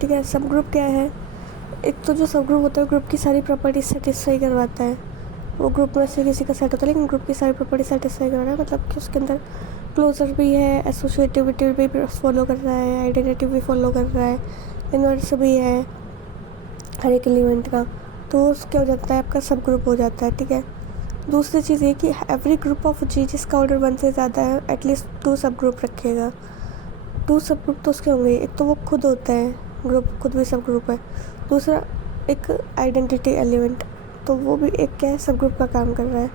ठीक है। सब ग्रुप क्या है? एक तो जो सब ग्रुप होता है ग्रुप की सारी प्रॉपर्टीज सेटिस्फाई करवाता है। वो ग्रुप में से किसी का सेट होता है लेकिन ग्रुप की सारी प्रॉपर्टी सेटिस्फाई कर रहा है, मतलब कि उसके अंदर क्लोजर भी है, एसोसिएटिविटी भी फॉलो कर रहा है, आइडेंटिटी भी फॉलो कर रहा है, इनवर्स भी है हर एक एलिमेंट का। तो क्या हो जाता है, आपका सब ग्रुप हो जाता है। ठीक है। दूसरी चीज़ ये कि एवरी ग्रुप ऑफ जी जिसका ऑर्डर 1 से ज़्यादा है एटलीस्ट 2 सब ग्रुप रखेगा। 2 सब ग्रुप तो उसके होंगे, एक तो वो खुद होता है ग्रुप, खुद भी सब ग्रुप है। दूसरा एक आइडेंटिटी एलिमेंट, तो वो भी एक क्या है, सब ग्रुप का काम कर रहा है।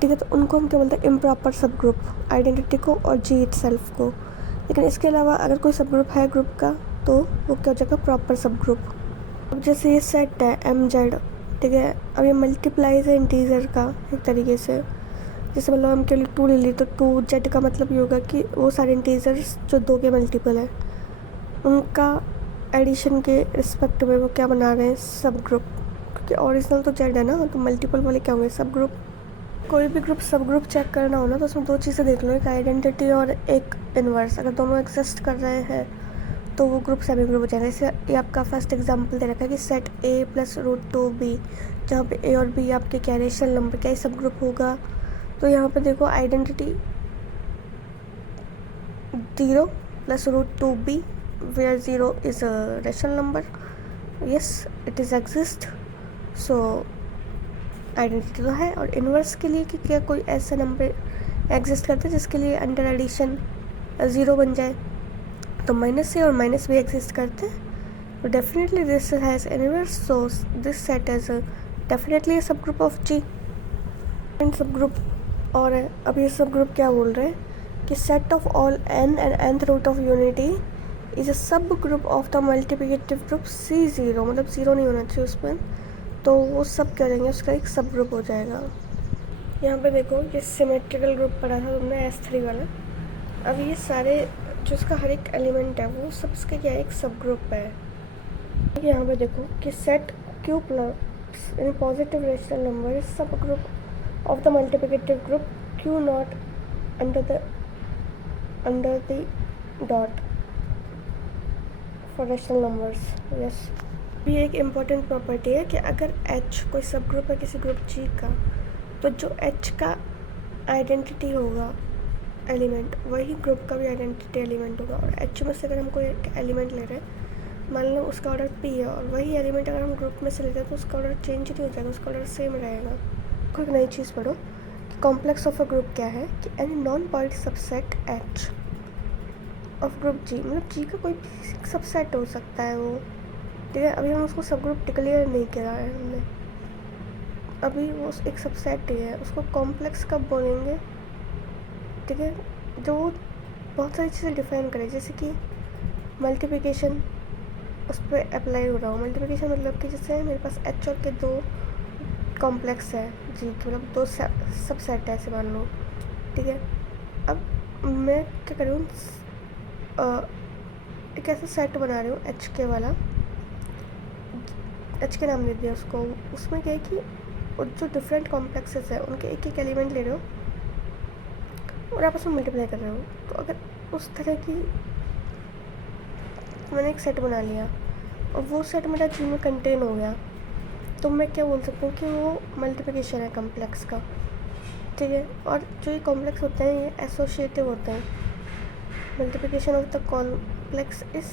ठीक है। तो उनको हम क्या बोलते हैं, इम्प्रॉपर सब ग्रुप, आइडेंटिटी को और जी इटसेल्फ को। लेकिन इसके अलावा अगर कोई सब ग्रुप है ग्रुप का तो वो क्या हो जाएगा, प्रॉपर सब ग्रुप। अब जैसे ये सेट है एम जेड, ठीक है। अब ये मल्टीप्लाइज है इंटीजर का एक तरीके से। जैसे मतलब हम के लिए 2 ले ली तो 2 जेड का मतलब ये होगा कि वो सारे इंटीजर्स जो 2 के मल्टीपल है उनका एडिशन के रिस्पेक्ट में वो क्या बना रहे हैं, सब ग्रुप। क्योंकि ओरिजिनल तो जेड है ना, तो मल्टीपल वाले क्या होंगे, सब ग्रुप। कोई भी ग्रुप सब ग्रुप चेक करना हो ना तो उसमें 2 चीज़ें देख लो, एक आइडेंटिटी और एक इनवर्स। अगर दोनों एग्जिस्ट कर रहे हैं तो वो ग्रुप सेमी ग्रुप हो जाएगा। जैसे ये आपका फर्स्ट एग्जांपल दे रखा है कि सेट ए प्लस रूट 2b, जहाँ पे ए और बी आपके क्या रेशनल नंबर, क्या सब ग्रुप होगा। तो यहाँ पे देखो identity 0 plus root 2b where 0 is a rational number, yes it is exist, so identity तो है। और इनवर्स के लिए कि क्या कोई ऐसा नंबर एग्जिस्ट करता है जिसके लिए अंडर एडिशन 0 बन जाए, तो माइनस से और माइनस भी एग्जिस्ट करते हैं। तो definitely this has inverse, so this set is definitely सब ग्रुप ऑफ जी। एंड सब ग्रुप और है। अब ये सब ग्रुप क्या बोल रहे हैं कि set of all n and nth root of unity is a subgroup of the multiplicative group C0, मतलब 0 नहीं होना चाहिए उसमें, तो वो सब क्या रहेंगे, उसका एक सब ग्रुप हो जाएगा। यहाँ पे देखो ये सिमेट्रिकल ग्रुप पढ़ा था तुमने S3 वाला। अब ये सारे जो इसका हर एक एलिमेंट है वो सब इसके क्या एक सब ग्रुप है। यहाँ पे देखो कि set Q plus in positive rational number is subgroup of the multiplicative group Q not under the dot for rational numbers, yes. ये एक इम्पॉर्टेंट प्रॉपर्टी है कि अगर H कोई सब ग्रुप है किसी ग्रुप G का, तो जो H का आइडेंटिटी होगा एलिमेंट, वही ग्रुप का भी आइडेंटिटी एलिमेंट होगा। और H में से अगर हम कोई एक एलिमेंट ले रहे हैं, मान लो उसका ऑर्डर P है, और वही एलिमेंट अगर हम ग्रुप में से लेते हैं तो उसका ऑर्डर चेंज नहीं हो जाएगा, उसका ऑर्डर सेम रहेगा। कोई नई चीज़ पढ़ो कि कॉम्प्लेक्स ऑफ अ ग्रुप क्या है, कि any non point subset H of group G, मतलब G का कोई भी सबसेट हो सकता है वो। ठीक है। अभी हम उसको सब ग्रुप डिक्लेयर नहीं करा है हमने, अभी वो एक सबसेट ही है, उसको कॉम्प्लेक्स कब बोलेंगे। ठीक है। जो बहुत सारी चीज़ें डिफाइन करे, जैसे कि मल्टीप्लिकेशन उस पर अप्लाई हो रहा हो। मल्टीप्लिकेशन मतलब कि जैसे मेरे पास H और के 2 कॉम्प्लेक्स है जी, मतलब 2 सबसेट है ऐसे मान लो। ठीक है। अब मैं क्या कर रही हूँ, एक ऐसा सेट बना रही हूँ H के वाला, H के नाम दे दिया उसको। उसमें क्या है कि जो डिफरेंट कॉम्प्लेक्सेस है उनके एक एक एलिमेंट ले रहे हो और आपस में मल्टीप्लाई कर रहे हो। तो अगर उस तरह की मैंने एक सेट बना लिया और वो सेट मेरा जी में कंटेन हो गया, तो मैं क्या बोल सकती हूँ कि वो मल्टीप्लिकेशन है कॉम्प्लेक्स का। ठीक है। और जो ये कॉम्प्लेक्स होते हैं ये एसोसिएटिव होते हैं। Multiplication of the complex is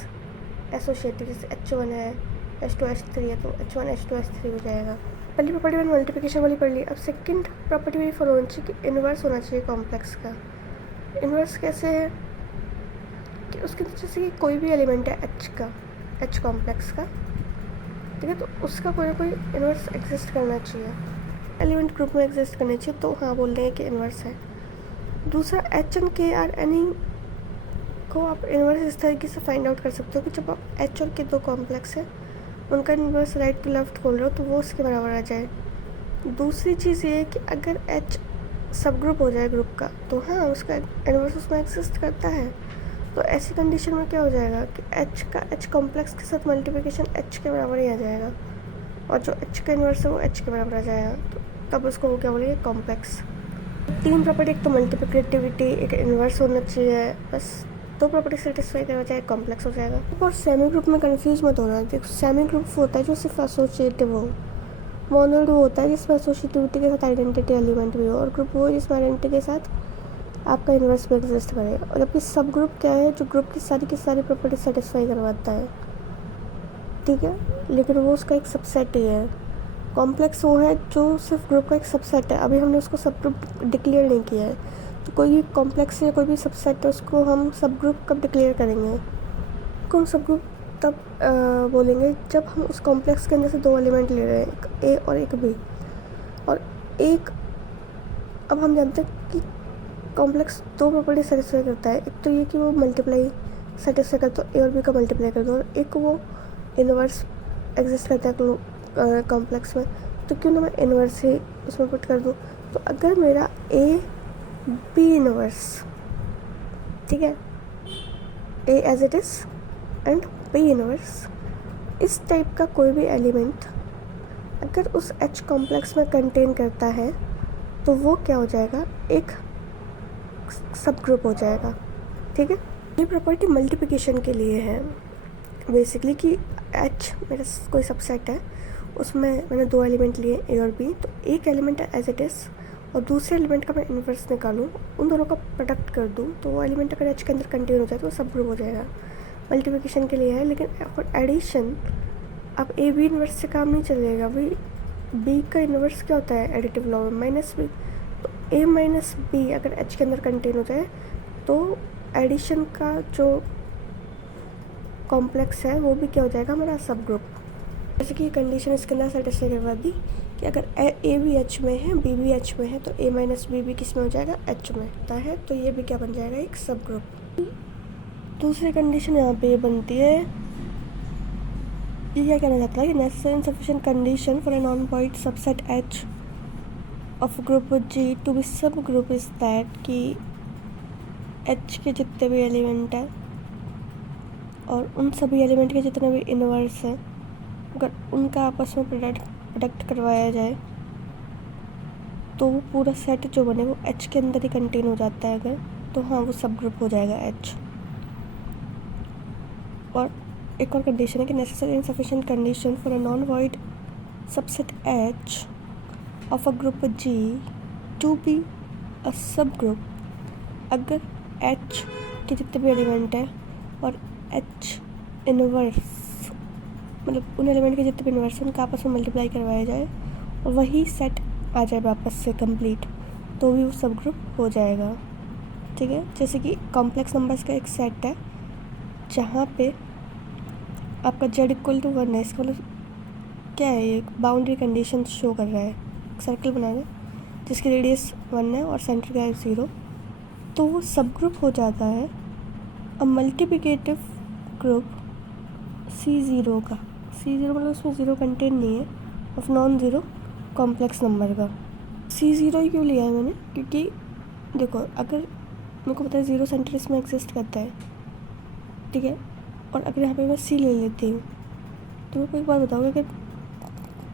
associative. जैसे H1 है, H2 H3 है, तो H1 H2 H3 हो जाएगा। पहली प्रॉपर्टी मैंने मल्टीप्लिकेशन वाली पढ़ ली। अब सेकंड प्रॉपर्टी मेरी फॉलो होनी चाहिए कि इन्वर्स होना चाहिए कॉम्प्लेक्स का। इन्वर्स कैसे है कि उसके जैसे कि कोई भी एलिमेंट है H का, H कॉम्प्लेक्स का, ठीक है, तो उसका कोई ना कोई इन्वर्स एग्जिस्ट करना चाहिए, एलिमेंट ग्रुप में एग्जिस्ट करना चाहिए, तो हाँ बोल देंगे कि इन्वर्स है। दूसरा H and K are any को आप इन्वर्स इस तरीके से फाइंड आउट कर सकते हो कि जब आप H और K 2 कॉम्प्लेक्स है उनका इन्वर्स राइट टू लेफ्ट खोल रहे हो तो वो उसके बराबर आ जाए। दूसरी चीज़ ये है कि अगर H सब ग्रुप हो जाए ग्रुप का, तो हाँ उसका इन्वर्स उसमें एग्जिस्ट करता है। तो ऐसी कंडीशन में क्या हो जाएगा कि H का H कॉम्प्लेक्स के साथ मल्टीप्लिकेशन H के बराबर ही आ जाएगा, और जो H का इन्वर्स है वो H के बराबर आ जाएगा, तो तब उसको वो क्या बोलेंगे, कॉम्प्लेक्स। 3 प्रॉपर्टी, एक तो मल्टीप्लिकेटिविटी, एक इन्वर्स होना चाहिए, बस दो प्रॉपर्टी सेटिस्फाई कर जाए कॉम्प्लेक्स हो जाएगा। और सेमी ग्रुप में कंफ्यूज मत होना। देखो सेमी ग्रुप होता है जो सिर्फ एसोसिएटिव हो, मोनोड वो होता है जिसमें एसोसिएटिविटी के साथ आइडेंटिटी एलिमेंट भी हो, और ग्रुप वो जिसमें आइडेंटिटी के साथ आपका इन्वर्स भी एग्जिस्ट करे। और जबकि सब ग्रुप क्या है, जो ग्रुप की सारी प्रॉपर्टी सेटिस्फाई करवाता है, ठीक है, लेकिन वो उसका एक सबसेट ही है। कॉम्प्लेक्स वो है जो सिर्फ ग्रुप का एक सबसेट है, अभी हमने उसको सब ग्रुप डिक्लेयर नहीं किया है। तो कोई भी कॉम्प्लेक्स या कोई भी सबसेट है उसको हम सब ग्रुप कब डिक्लेयर करेंगे, को हम सब ग्रुप तब बोलेंगे जब हम उस कॉम्प्लेक्स के अंदर से दो एलिमेंट ले रहे हैं, एक ए और एक बी। और एक, अब हम जानते हैं कि कॉम्प्लेक्स दो प्रॉपर्टी सेटिस्फाई करता है। एक तो ये कि वो मल्टीप्लाई सेटिस्फाई करता है, ए और बी का मल्टीप्लाई कर दो, और एक वो इन्वर्स एग्जिस्ट करता है कॉम्प्लेक्स में। तो क्यों ना मैं इन्वर्स ही उसमें पुट कर दूँ। तो अगर मेरा ए बी इन्वर्स, ठीक है, A as it is and B inverse, इस टाइप का कोई भी एलिमेंट अगर उस एच कॉम्प्लेक्स में कंटेन करता है तो वो क्या हो जाएगा, एक सब ग्रुप हो जाएगा। ठीक है, ये प्रॉपर्टी मल्टीप्लिकेशन के लिए है बेसिकली कि एच मेरा कोई सबसेट है, उसमें मैंने दो एलिमेंट लिए ए और बी। तो एक एलिमेंट है एज इट इज़ और दूसरे एलिमेंट का मैं इन्वर्स निकालूं, उन दोनों का प्रोडक्ट कर दूं, तो वो एलिमेंट अगर एच के अंदर कंटेन हो जाए तो वो सब ग्रुप हो जाएगा। मल्टीप्लिकेशन के लिए है। लेकिन और एडिशन, अब ए बी इन्वर्स से काम नहीं चलेगा भाई। बी का इन्वर्स क्या होता है एडिटिव लॉ में, माइनस बी। तो ए माइनस बी अगर एच के अंदर कंटेन हो जाए तो एडिशन का जो कॉम्प्लेक्स है वो भी क्या हो जाएगा, हमारा सब ग्रुप। जैसे कि कंडीशन इसके अंदर सेटिस्फाई करवा दी कि अगर ए भी एच में है, बी भी एच में है, तो ए माइनस बी भी किस में हो जाएगा, एच में होता है। तो ये भी क्या बन जाएगा, एक सब ग्रुप। दूसरी कंडीशन यहाँ पे बनती है, ये क्या कहना चाहता है कि necessary and sufficient condition for a non void subset H of group G to be subgroup is that कि एच के जितने भी एलिमेंट हैं और उन सभी एलिमेंट के जितने भी इनवर्स हैं, अगर उनका आपस में प्रोडक्ट करवाया जाए तो वो पूरा सेट जो बने वो एच के अंदर ही कंटेन हो जाता है अगर, तो हाँ वो सब ग्रुप हो जाएगा एच। और एक और कंडीशन है कि necessary and sufficient condition for a non void subset H of a group G to be a subgroup, अगर एच के जितने भी एलिमेंट हैं और एच इनवर्स मतलब उन एलिमेंट के जितने भी इन्वर्स हैं उनका आपस में मल्टीप्लाई करवाया जाए और वही सेट आ जाए वापस से कंप्लीट, तो भी वो सब ग्रुप हो जाएगा। ठीक है, जैसे कि कॉम्प्लेक्स नंबर्स का एक सेट है जहाँ पे आपका z इक्वल टू 1 है। इसका मतलब क्या है, ये बाउंड्री कंडीशन शो कर रहा है। सर्कल बना रहे जिसकी रेडियस 1 है और सेंटर का है 0, तो वो सब ग्रुप हो जाता है अ मल्टीप्लिकेटिव ग्रुप C0 का। C0 मतलब उसमें ज़ीरो कंटेन नहीं है, of non zero complex number का। C0 ही क्यों लिया है मैंने, क्योंकि देखो अगर मेरे को पता है 0 सेंटर इसमें एग्जिस्ट करता है, ठीक है, और अगर यहाँ पे मैं C ले लेती हूँ तो मेरे को एक बार बताओगे अगर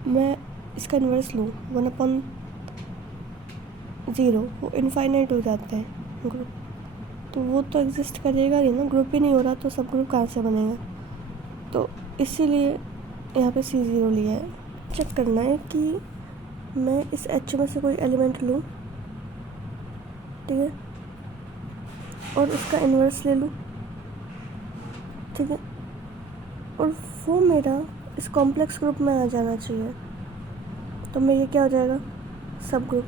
मैं इसका इन्वर्स लूँ 1/0, वो इनफाइनाइट हो जाता है ग्रुप, तो वो तो एग्जिस्ट करेगा नहीं ना, ग्रुप ही नहीं हो रहा तो सब ग्रुप कहाँ से बनेगा। तो इसीलिए यहाँ पे C0 लिया है। चेक करना है कि मैं इस एच में से कोई एलिमेंट लूँ, ठीक है, और उसका इन्वर्स ले लूँ, ठीक है, और वो मेरा इस कॉम्प्लेक्स ग्रुप में आ जाना चाहिए, तो मैं ये क्या हो जाएगा, सब ग्रुप।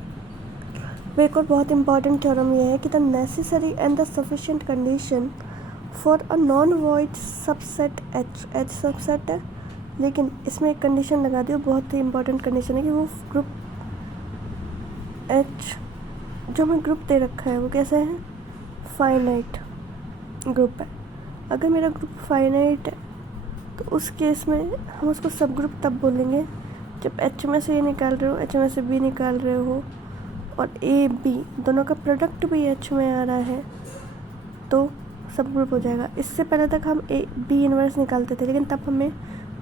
एक और बहुत इंपॉर्टेंट थ्योरम ये है कि the necessary and the sufficient condition for a non void subset H subset है, लेकिन इसमें एक कंडीशन लगा दी, बहुत ही इंपॉर्टेंट कंडीशन है कि वो ग्रुप एच जो हमें ग्रुप दे रखा है वो कैसा है, फाइनाइट ग्रुप है। अगर मेरा ग्रुप फाइनाइट है तो उस केस में हम उसको सब ग्रुप तब बोलेंगे जब एच में से ए निकाल रहे हो, एच में से बी निकाल रहे हो और ए बी दोनों का प्रोडक्ट भी एच में आ रहा है, तो सब ग्रुप हो जाएगा। इससे पहले तक हम ए बी इन्वर्स निकालते थे, लेकिन तब हमें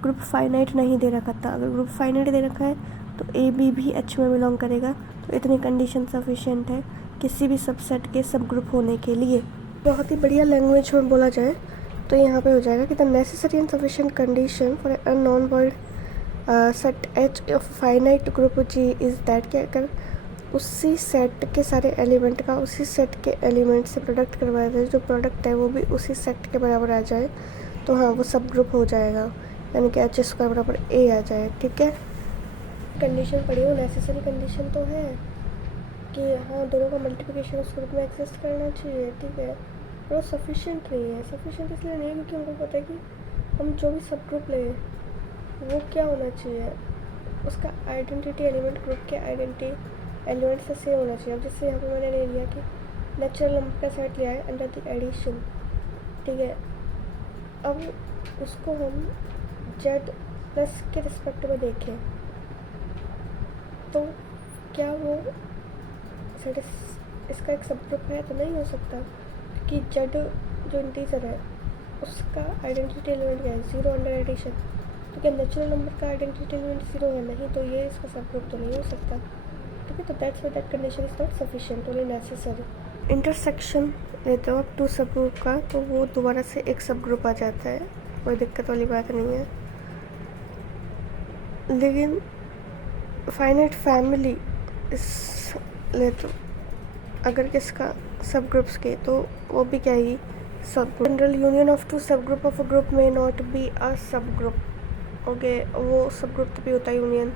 ग्रुप फाइनाइट नहीं दे रखा था। अगर ग्रुप फाइनाइट दे रखा है तो ए बी भी एच में बिलोंग करेगा, तो इतनी कंडीशन सफिशिएंट है किसी भी सबसेट के सब ग्रुप होने के लिए। बहुत ही बढ़िया लैंग्वेज में बोला जाए तो यहाँ पे हो जाएगा कि the necessary and sufficient condition for a non void set H of finite group G is that कि अगर उसी सेट के सारे एलिमेंट का उसी सेट के एलिमेंट से प्रोडक्ट करवाया जाए, जो प्रोडक्ट है वो भी उसी सेट के बराबर आ जाए, तो हाँ वो सब ग्रुप हो जाएगा, यानी कि एच स्क्वायर बराबर ए आ जाए। ठीक है, कंडीशन पढ़ी हो, नेसेसरी कंडीशन तो है कि हाँ दोनों का मल्टीप्लिकेशन उस ग्रुप में एग्जिस्ट करना चाहिए। ठीक है, पर वो सफिशिएंट नहीं है। सफिशिएंट इसलिए नहीं है क्योंकि हमको पता है कि हम जो भी सब ग्रुप लें वो क्या होना चाहिए, उसका आइडेंटिटी एलिमेंट ग्रुप के आइडेंटिटी एलिमेंट से सेम होना चाहिए। अब जैसे यहाँ पे मैंने ले लिया कि नेचुरल नंबर का सेट लिया है अंडर द एडिशन। ठीक है, अब उसको हम जेड प्लस के रिस्पेक्ट में देखें तो क्या वो सेट इसका एक सब ग्रुप है? तो नहीं हो सकता, कि जेड जो इंटीजर है उसका आइडेंटिटी एलिमेंट क्या है? Zero under addition. तो क्या नेचुरल नंबर का आइडेंटिटी एलिमेंट ज़ीरो है? नहीं, तो ये इसका सब ग्रुप तो नहीं हो सकता। ठीक है, तो that's why that condition is not sufficient, only necessary. Intersection लेते हो आप टू सब ग्रुप का तो वो दोबारा से एक सब ग्रुप आ जाता है, कोई दिक्कत वाली बात नहीं है। लेकिन फाइनाइट फैमिली इस ले तो अगर किसका सब ग्रुप्स के तो वो भी क्या ही subgroup. General union of two subgroup of a group may not be a subgroup. Okay, वो सब ग्रुप तो भी होता है यूनियन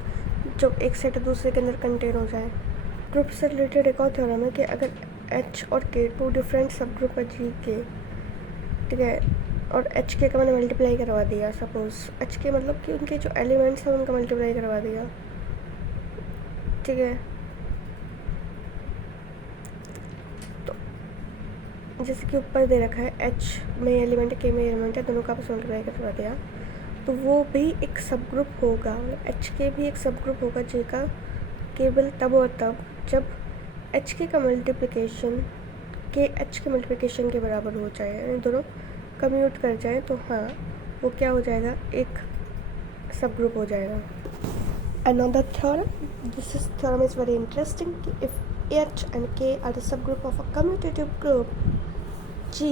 जब एक सेट दूसरे के अंदर कंटेन हो जाए। ग्रुप से रिलेटेड एक और थ्योरम है कि अगर एच और के टू डिफरेंट सब ग्रुप है जी के, ठीक है, और एच के का मैंने मल्टीप्लाई करवा दिया, सपोज एच के मतलब कि उनके जो एलिमेंट्स हैं उनका मल्टीप्लाई करवा दिया। ठीक है, तो जैसे कि ऊपर दे रखा है एच में एलिमेंट है, के में एलिमेंट है, दोनों का आपस मल्टीप्लाई करवा दिया, तो वो भी एक सब ग्रुप होगा। मतलब एच के भी एक सब ग्रुप होगा जे का, केवल तब और तब जब एच के का मल्टीप्लिकेशन के एच के मल्टीप्लिकेशन के बराबर हो जाए, यानी दोनों कम्यूट कर जाए, तो हाँ वो क्या हो जाएगा, एक सब ग्रुप हो जाएगा। Another theorem, this theorem is very interesting, if H and K are the subgroup of a commutative group G,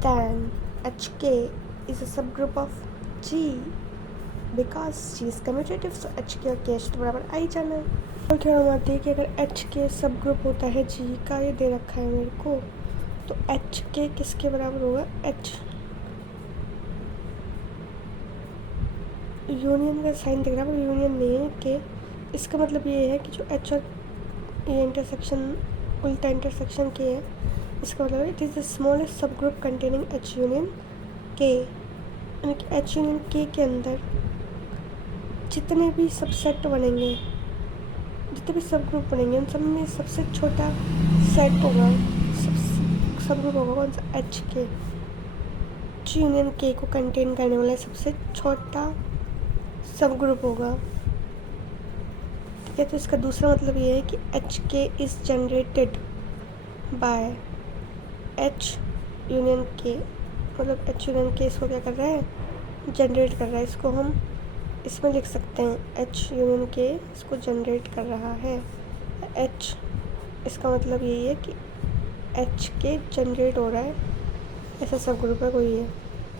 then HK is a subgroup of G because G is commutative, so HK और KH तो बराबर आ ही जाना है। और theorem आती है कि अगर HK सब ग्रुप होता है G का, ये दे रखा है मेरे को, तो HK किसके बराबर होगा, H यूनियन का साइन दिख रहा है पर यूनियन नहीं है के। इसका मतलब ये है कि जो एच और ये इंटरसेक्शन उल्टा इंटरसेक्शन के है, इसका मतलब इट इज़ द स्मॉलेस्ट सब ग्रुप कंटेनिंग एच यूनियन के, यानी कि एच यूनियन के अंदर जितने भी सबसेट बनेंगे, जितने भी सब ग्रुप बनेंगे, उन सब में सबसे छोटा सेट होगा, सब ग्रुप होगा कौन सा, एच के। एच यूनियन के को कंटेन करने वाला सबसे छोटा सब ग्रुप होगा। ठीक है, तो इसका दूसरा मतलब ये है कि एच के is generated by H union के, मतलब एच यूनियन के इसको क्या कर रहा है, जनरेट कर रहा है। इसको हम इसमें लिख सकते हैं एच यूनियन के इसको जनरेट कर रहा है। एच इसका मतलब यही है कि एच के जनरेट हो रहा है, ऐसा सब ग्रुप है कोई है।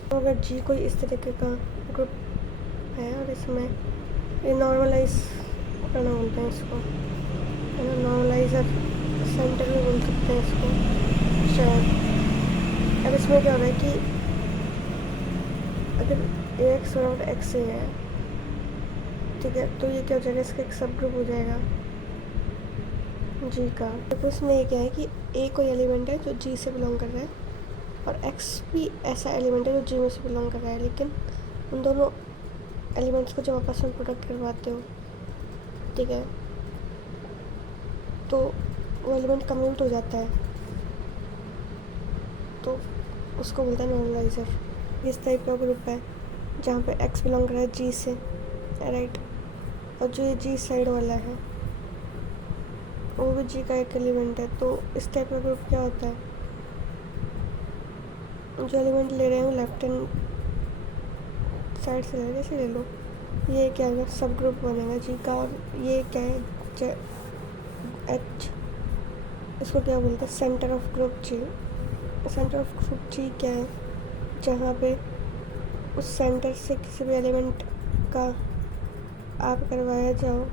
तो अगर जी कोई इस तरीके का ग्रुप है और इसमें ये नॉर्मलाइज करना बोलते हैं इसको, है ना, नॉर्मलाइजर सेंटर में बोल सकते हैं इसको शायद। अब इसमें क्या हो रहा है कि अगर ए एक्स और एक्स ए है, ठीक है, तो ये क्या हो जाएगा, इसका एक सब ग्रुप हो जाएगा जी का। तो इसमें ये क्या है कि ए कोई एलिमेंट है जो जी से बिलोंग कर रहा है और एक्स भी ऐसा एलिमेंट है जो जी में से बिलोंग कर रहा है, लेकिन उन दोनों एलिमेंट्स को जब आपस में प्रोडक्ट करवाते हो, ठीक है, तो वो एलिमेंट कम्यूट हो जाता है, तो उसको बोलते हैं नॉर्मलाइजर। इस टाइप का ग्रुप है जहाँ पे एक्स बिलोंग कर रहा है जी से, राइट, और जो ये जी साइड वाला है वो भी जी का एक एलिमेंट है। तो इस टाइप का ग्रुप क्या होता है, जो एलिमेंट ले रहे हैं लेफ्ट हैंड साइड से ले, जैसे ले लो, ये क्या है, सब ग्रुप बनेगा जी का, और ये क्या है एच, इसको क्या बोलते हैं, centre of group G, centre of group G क्या है, जहाँ पे उस सेंटर से किसी भी एलिमेंट का आप करवाया जाओ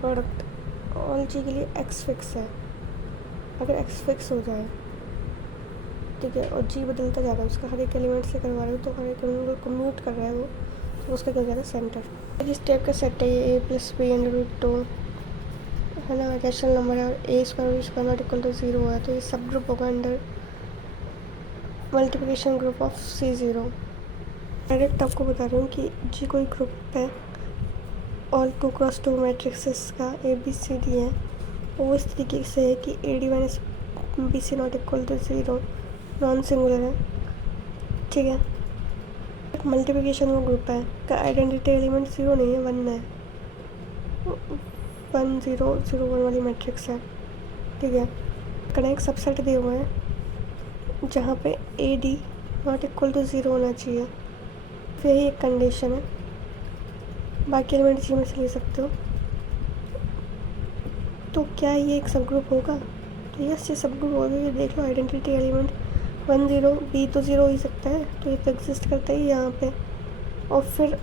प्रोडक्ट। ऑल जी के लिए एक्स फिक्स है, अगर एक्स फिक्स हो जाए, ठीक है, और जी बदलता जा रहा है, उसका हर एक एलिमेंट से करवा रहे हो तो हर एक एलिमेंट को कम्यूट कर रहा है वो, तो उसका क्या हो जाएगा, सेंटर। जिस टाइप का सेट है ये a+b/2 है ना, रैशनल नंबर है, और a² नॉट इक्वल टू 0 है, तो ये सब ग्रुप होगा under multiplication group of C0। Direct आपको बता रही हूँ कि जी कोई ग्रुप है ऑल 2x2 मैट्रिक्सेस का ABCD है, वो इस तरीके से है कि AD-BC not equal to 0 non singular है, ठीक है। मल्टीप्लिकेशन वो ग्रुप है का आइडेंटिटी एलिमेंट 0 नहीं है, 1 है, 1 0 0 1 वाली मैट्रिक्स है, ठीक है। कनेक्ट सबसेट दिए हुए हैं जहाँ पे AD नॉट इक्वल टू 0 होना चाहिए, फिर यही एक कंडीशन है, बाकी एलिमेंट इसी में से ले सकते हो। तो क्या ये एक सब ग्रुप होगा, तो यस ये सब ग्रुप होगा, ये देख लो आइडेंटिटी एलिमेंट 1 0 B तो 0 ही सकता है, तो ये तो एग्जिस्ट करता ही यहाँ पे, और फिर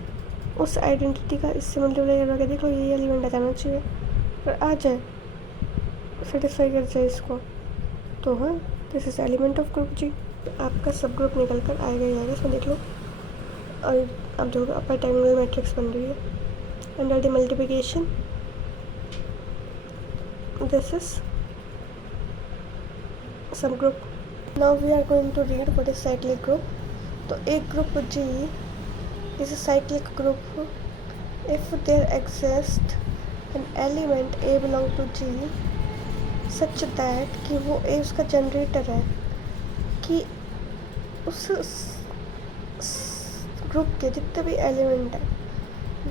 उस आइडेंटिटी का इससे मल्टीप्लाई करवा के देख लो ये एलिमेंट आ जाना चाहिए, और आ जाए, सेटिस्फाई कर जाए इसको, तो हाँ this is element of group G. आपका सब ग्रुप निकल कर आएगा ही आएगा, इसमें देख लो। और अब जो अपर ट्रायंगल मैट्रिक्स बन रही है under the multiplication, this is subgroup. Now we are going to read what is cyclic group. तो एक group G is a cyclic group if there exist an element A belong to G such that कि वो A उसका generator है, कि उस group के जितने भी एलिमेंट हैं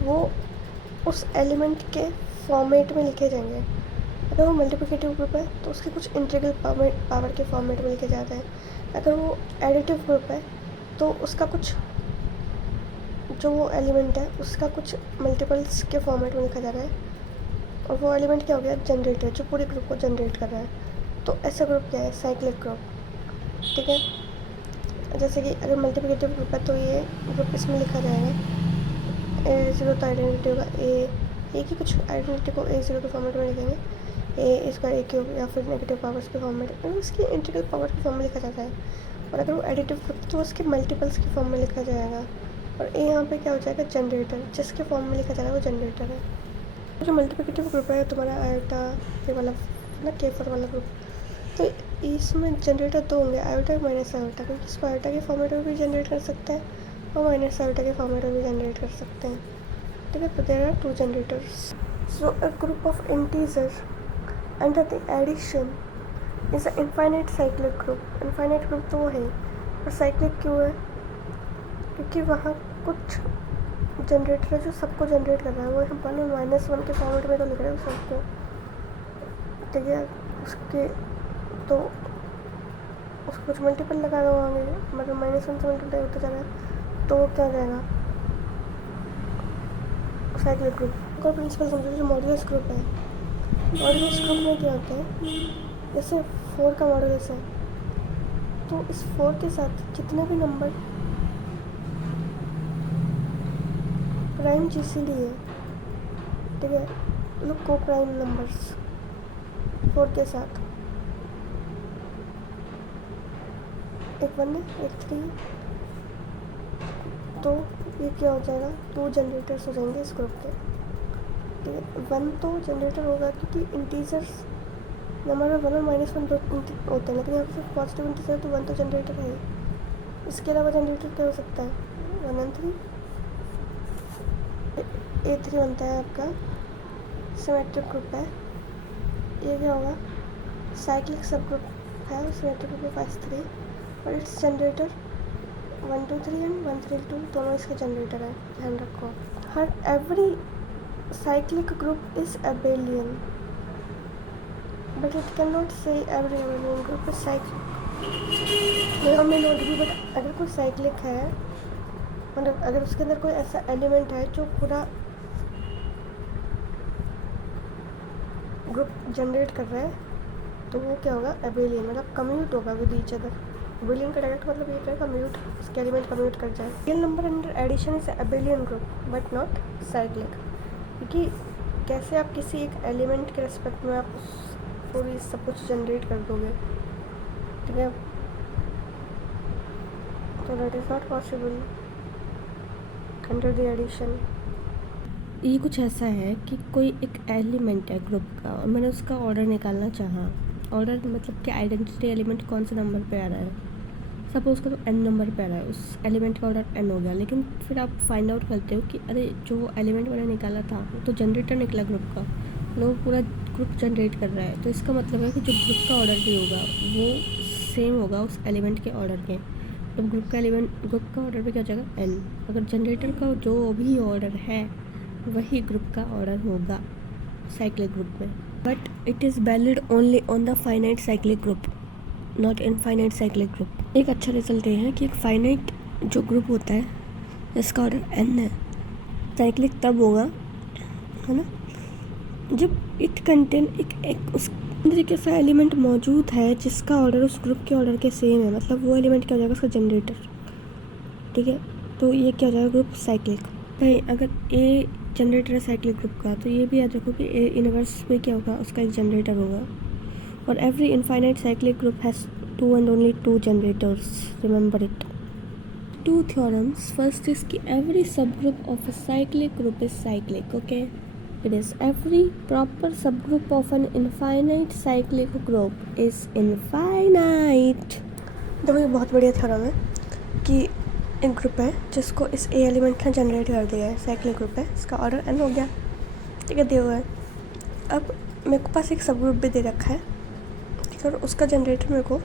वो उस एलिमेंट के फॉर्मेट में लिखे जाएंगे। अगर वो मल्टीप्लिकेटिव ग्रुप है तो उसके कुछ इंटीग्रल पावर के फॉर्मेट में लिखे जाते हैं। अगर वो एडिटिव ग्रुप है तो उसका कुछ जो वो एलिमेंट है उसका कुछ मल्टीपल्स के फॉर्मेट में लिखा जा रहा है, और वो एलिमेंट क्या हो गया, जनरेटर, जो पूरे ग्रुप को जनरेट कर रहा है। तो ऐसा ग्रुप क्या है, साइक्लिक ग्रुप, ठीक है। जैसे कि अगर मल्टीप्लिकेटिव ग्रुप है तो ये ग्रुप इसमें लिखा जाएगा A0 तो आइडेंटिटी होगा ए की कुछ आइडेंटिटी को A0 के फॉर्मेट में लिखेंगे, इसका A³ या फिर नेगेटिव पावर्स के फॉर्म में, इसकी इंटीग्रल पावर के फॉर्म में लिखा जाता है। और अगर वो एडिटिव ग्रुप तो उसके मल्टीपल्स के फॉर्म में लिखा जाएगा, और ए यहाँ पे क्या हो जाएगा, जनरेटर, जिसके फॉर्म में लिखा जाएगा वो जनरेटर है। जो मल्टीप्लिकेटिव ग्रुप है तुम्हारा आयोटा ये वाला ना, K4 वाला ग्रुप, तो इसमें जनरेटर दो होंगे, आयोटा माइनस आयोटा, क्योंकि इसको आयोटा के फॉर्मेट में भी जनरेट कर सकते हैं और माइनस आयोटा के फॉर्मेट में भी जनरेट कर सकते हैं, ठीक है। तो there are 2 generators. So a group of integer under the addition is a infinite cyclic group. Infinite group तो वो है, और साइक्लिक क्यों है, क्योंकि वहाँ कुछ जनरेटर है जो सबको जनरेट कर रहा है, वो हम -1 के फॉर्मेट में तो लिख रहे हैं सबको, ठीक है। उसके तो उसको कुछ मल्टीपल लगा दो आगे, मतलब -1 से मल्टीप्लाई होता जा रहा है, तो वो क्या हो जाएगा, साइक्लिक ग्रुप का प्रिंसिपल समझो। जो मॉड्यूलस ग्रुप है, मॉड्यूलस ग्रुप में क्या होता है, जैसे 4 का मॉड्यूलस है तो इस 4 के साथ जितने भी नंबर प्राइम GCD है, ठीक है, लोग को प्राइम नंबर्स 4 के साथ, एक 1 है एक 3 है, तो ये क्या हो जाएगा, 2 जनरेटर्स हो जाएंगे इस ग्रुप के, ठीक है। 1 तो जनरेटर होगा क्योंकि इंटीजर्स नंबर में 1 और -1 होते हैं, लेकिन यहाँ पर पॉजिटिव इंटीजर तो 1 तो जनरेटर है। इसके अलावा जनरेटर क्या हो सकता है, 1 और 3, A3 बनता है आपका सिमेट्रिक ग्रुप है। ये क्या होगा, साइक्लिक सब ग्रुप है, सिमेट्रिक ग्रुप ऑफ S3, और इट्स जनरेटर 1 2 3 एंड 1 3 2 दोनों इसके जनरेटर है, ध्यान रखो। हर every cyclic group is abelian, but it can not say every abelian group is cyclic. हमें नोट भी, बट अगर कोई साइक्लिक है, मतलब अगर उसके अंदर कोई ऐसा एलिमेंट है जो पूरा ग्रुप जनरेट कर रहा है, तो वो क्या होगा, एबेलियन, मतलब कम्यूट होगा विद ईच अदर। एबेलियन का डायरेक्ट मतलब ये है कम्यूट, इसके एलिमेंट कम्यूट कर जाए। Real number under addition is abelian group but not cyclic, क्योंकि कैसे आप किसी एक एलिमेंट के रेस्पेक्ट में आप उस पूरी सब कुछ जनरेट कर दोगे, ठीक है, तो that is not possible under the addition. ये कुछ ऐसा है कि कोई एक एलिमेंट है ग्रुप का और मैंने उसका ऑर्डर निकालना चाहा। ऑर्डर मतलब कि आइडेंटिटी एलिमेंट कौन से नंबर पे आ रहा है, सपोज करो n नंबर पे आ रहा है, उस एलिमेंट का ऑर्डर n हो गया। लेकिन फिर आप फाइंड आउट करते हो कि अरे जो वो एलिमेंट मैंने निकाला था वो तो जनरेटर निकला ग्रुप का, वो पूरा ग्रुप जनरेट कर रहा है। तो इसका मतलब है कि जो ग्रुप का ऑर्डर भी होगा वो सेम होगा उस एलिमेंट के ऑर्डर के। तो ग्रुप का ऑर्डर पे क्या हो जाएगा n। अगर जनरेटर का जो भी ऑर्डर है वही ग्रुप का ऑर्डर होगा साइक्लिक ग्रुप में, but it is valid only on the finite cyclic group, not infinite cyclic group. एक अच्छा रिजल्ट ये है कि एक फाइनाइट जो ग्रुप होता है जिसका ऑर्डर n है, साइक्लिक तब होगा, है ना, जब इट कंटेन एक उस अंदर एक ऐसा एलिमेंट मौजूद है जिसका ऑर्डर उस ग्रुप के ऑर्डर के सेम है। मतलब वो एलिमेंट क्या हो जाएगा, उसका जनरेटर, ठीक है। तो ये क्या हो जाएगा, ग्रुप साइक्लिक। भाई अगर ए जनरेटर है साइक्लिक ग्रुप का, तो ये भी याद रखो कि ए इनवर्स में क्या होगा, उसका एक जनरेटर होगा। और every infinite cyclic group has 2 and only 2 generators, remember it. 2 theorems. First is कि every subgroup of a cyclic group is cyclic, okay? It is every proper subgroup of an infinite cyclic group is infinite. देखो ये बहुत बढ़िया theorem है कि एक group है जिसको इस ए एलिमेंट ने जनरेट कर दिया है, साइक्लिक ग्रुप है, इसका ऑर्डर n हो गया, ठीक है, दिया हुआ है। अब मेरे को पास एक सब ग्रुप भी दे रखा है, ठीक है, और उसका जनरेटर मेरे को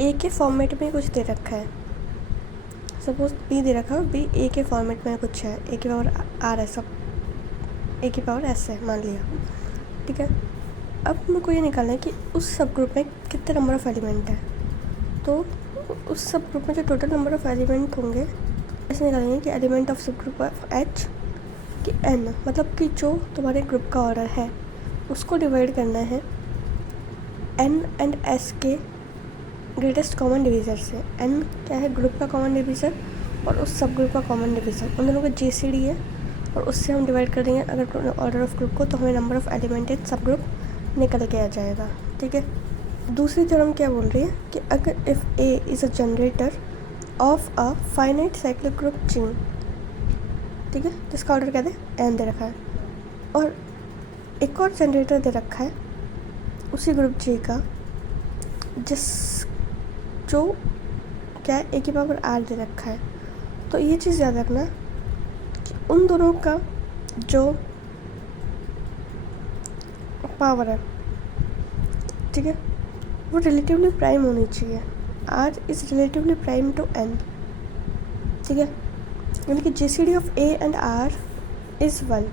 ए के फॉर्मेट में कुछ दे रखा है। सपोज बी दे रखा है, बी ए के फॉर्मेट में कुछ है, ए की पावर आर है, सब ए की पावर एस है मान लिया, ठीक है। अब मेरे को ये निकालना है कि उस सब ग्रुप में कितने नंबर ऑफ़ एलिमेंट है। तो उस सब ग्रुप में जो टोटल नंबर ऑफ़ एलिमेंट होंगे ऐसे निकालेंगे कि एलिमेंट ऑफ सब ग्रुप ऑफ एच कि एन, मतलब कि जो तुम्हारे ग्रुप का ऑर्डर है उसको डिवाइड करना है एन एंड एस के ग्रेटेस्ट कॉमन डिवीज़र से। एन क्या है, ग्रुप का कॉमन डिवीज़र, और उस सब ग्रुप का कॉमन डिवीज़र, उन दोनों का जीसीडी है, और उससे हम डिवाइड कर देंगे अगर ऑर्डर ऑफ ग्रुप को, तो हमें नंबर ऑफ़ एलिमेंट इन सब ग्रुप निकल के आ जाएगा, ठीक है। दूसरी थ्योरम क्या बोल रही है कि अगर if A is a generator of a finite cyclic group G, ठीक है, जिसका ऑर्डर क्या दे एन दे रखा है, और एक और जनरेटर दे रखा है उसी ग्रुप जी का जिस जो क्या है ए की पावर आर दे रखा है। तो ये चीज़ याद रखना कि उन दोनों का जो पावर है, ठीक है, वो रिलेटिवली प्राइम होनी चाहिए। R is relatively prime to N, ठीक है, यानी कि GCD of A and R is 1,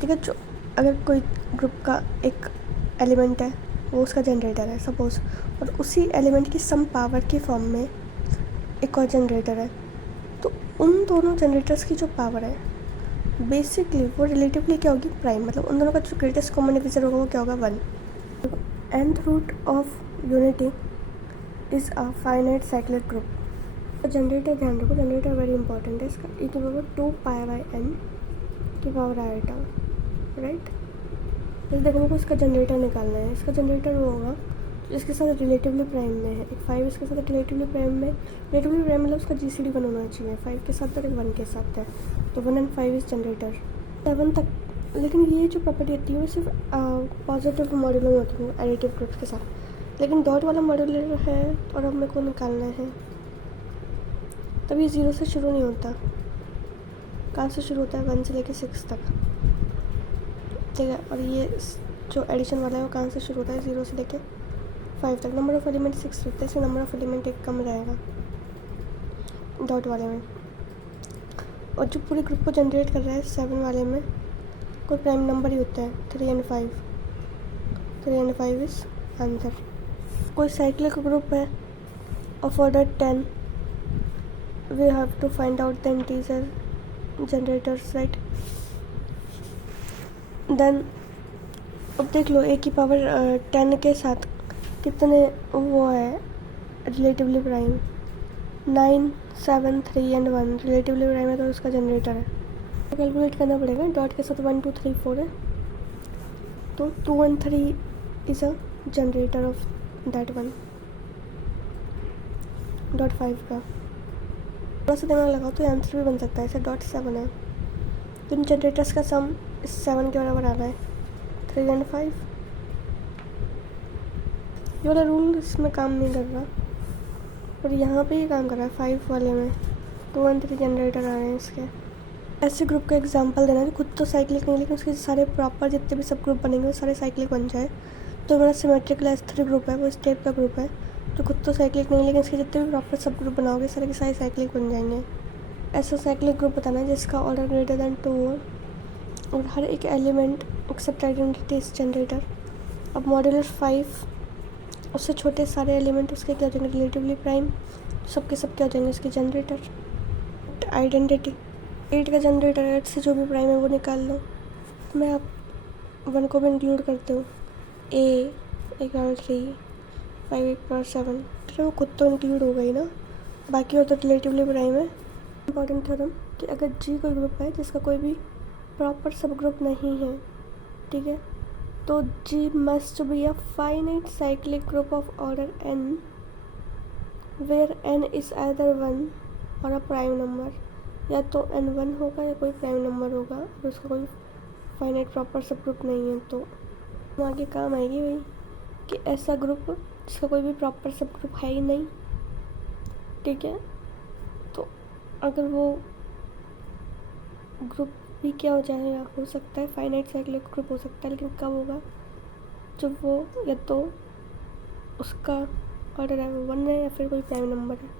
ठीक है। जो अगर कोई ग्रुप का एक एलिमेंट है वो उसका जनरेटर है सपोज, और उसी एलिमेंट की सम पावर की फॉर्म में एक और जनरेटर है, तो उन दोनों जनरेटर्स की जो पावर है बेसिकली वो रिलेटिवली क्या होगी, प्राइम। मतलब उन दोनों का जो ग्रेटेस्ट कॉमन डिवीज़र होगा वो क्या होगा, 1। nth root of unity is a finite cyclic group. Generator ध्यान रखो, जनरेटर वेरी इंपॉर्टेंट है। इसका e की पावर 2 पाई बाई n की पावर आएगा, राइट। इस देखने को इसका जनरेटर निकालना है। इसका जनरेटर वो होगा जिसके साथ रिलेटिवली प्राइम में है। एक 5 इसके साथ रिलेटिवली प्राइम में, रिलेटिवली प्राइम मतलब उसका जीसीडी 1 होना चाहिए। 5 के साथ तो 1 के साथ है, तो 1 and 5 इज जनरेटर 7 तक। लेकिन ये जो प्रॉपर्टी होती है वो सिर्फ पॉजिटिव मॉड्यूलर में होती है एडिटिव ग्रुप्स के साथ, लेकिन डॉट वाला मॉड्यूलर है और अब मेरे को निकालना है, तब ये 0 से शुरू नहीं होता। कहाँ से शुरू होता है, 1 से लेकर 6 तक, ठीक है। और ये जो एडिशन वाला है वो कहाँ से शुरू होता है, 0 से लेकर 5 तक। नंबर ऑफ़ एलिमेंट 6 होता है, इसमें नंबर ऑफ़ एलिमेंट एक कम रहेगा डॉट वाले में। और जो पूरे ग्रुप को जनरेट कर रहा है 7 वाले में कोई प्राइम नंबर ही होता है, 3 and 5। 3 and 5 is answer. कोई साइक्लिक ग्रुप है of order 10, we have to find out the integer generators, right. Then अब देख लो a की पावर 10 के साथ कितने वो है relatively prime, 9, 7, 3 and 1 relatively prime है तो उसका जनरेटर है। तो कैलकुलेट करना पड़ेगा, डॉट के साथ 1 2 3 4 है तो 2 1 3 is a generator of that one. Dot 5 का थोड़ा सा दिमाग लगाओ तो आंसर भी बन सकता है, ऐसे डॉट 7 है तो इन जनरेटर्स का सम इस 7 के बराबर आ रहा है 3 एंड 5। ये वाला रूल इसमें काम नहीं कर रहा और यहाँ पे ये काम कर रहा है 5 वाले में 2 एंड 3 जनरेटर आ रहे हैं इसके। ऐसे ग्रुप का एग्जांपल देना है खुद तो साइक्लिक नहीं लेकिन उसके सारे प्रॉपर जितने भी सब ग्रुप बनेंगे वो सारे साइक्लिक बन जाए। तो मेरा सिमेट्रिकल S3 ग्रुप है वो स्टेट का ग्रुप है जो खुद तो साइक्लिक नहीं लेकिन इसके जितने भी प्रॉपर सब ग्रुप बनाओगे सारे के सारे साइक्लिक बन जाएंगे। ऐसा साइक्लिक ग्रुप बताना है जिसका ऑर्डर ग्रेटर दैन 2 हो और हर एक element except identity is generator. अब मॉड्यूलर 5 उससे छोटे सारे एलिमेंट उसके क्या हो जाएंगे रिलेटिवली प्राइम, सबके सब क्या हो जाएंगे उसके जनरेटर। आइडेंटिटी 8 का जनरेटर 8 से जो भी प्राइम है वो निकाल लो। मैं आप 1 को भी इंक्लूड करते हो a 3 5 7 वो खुद तो इंक्लूड हो गई ना, बाकी वो तो रिलेटिवली प्राइम है। इंपॉर्टेंट थ्योरम कि अगर G कोई ग्रुप है जिसका कोई भी प्रॉपर सब ग्रुप नहीं है, ठीक है, तो G must be a finite cyclic group of order n where n is either 1 और अ प्राइम नंबर, या तो n1 होगा या कोई प्राइम नंबर होगा और उसका कोई फाइनाइट प्रॉपर सब ग्रुप नहीं है। तो आगे काम आएगी भाई कि ऐसा ग्रुप जिसका कोई भी प्रॉपर सब ग्रुप है ही नहीं, ठीक है, तो अगर वो ग्रुप भी क्या हो जाएगा, हो सकता है फाइनाइट साइक्लिक ग्रुप हो सकता है लेकिन कब होगा जब वो या तो उसका ऑर्डर है वो 1 है या फिर कोई प्राइम नंबर है।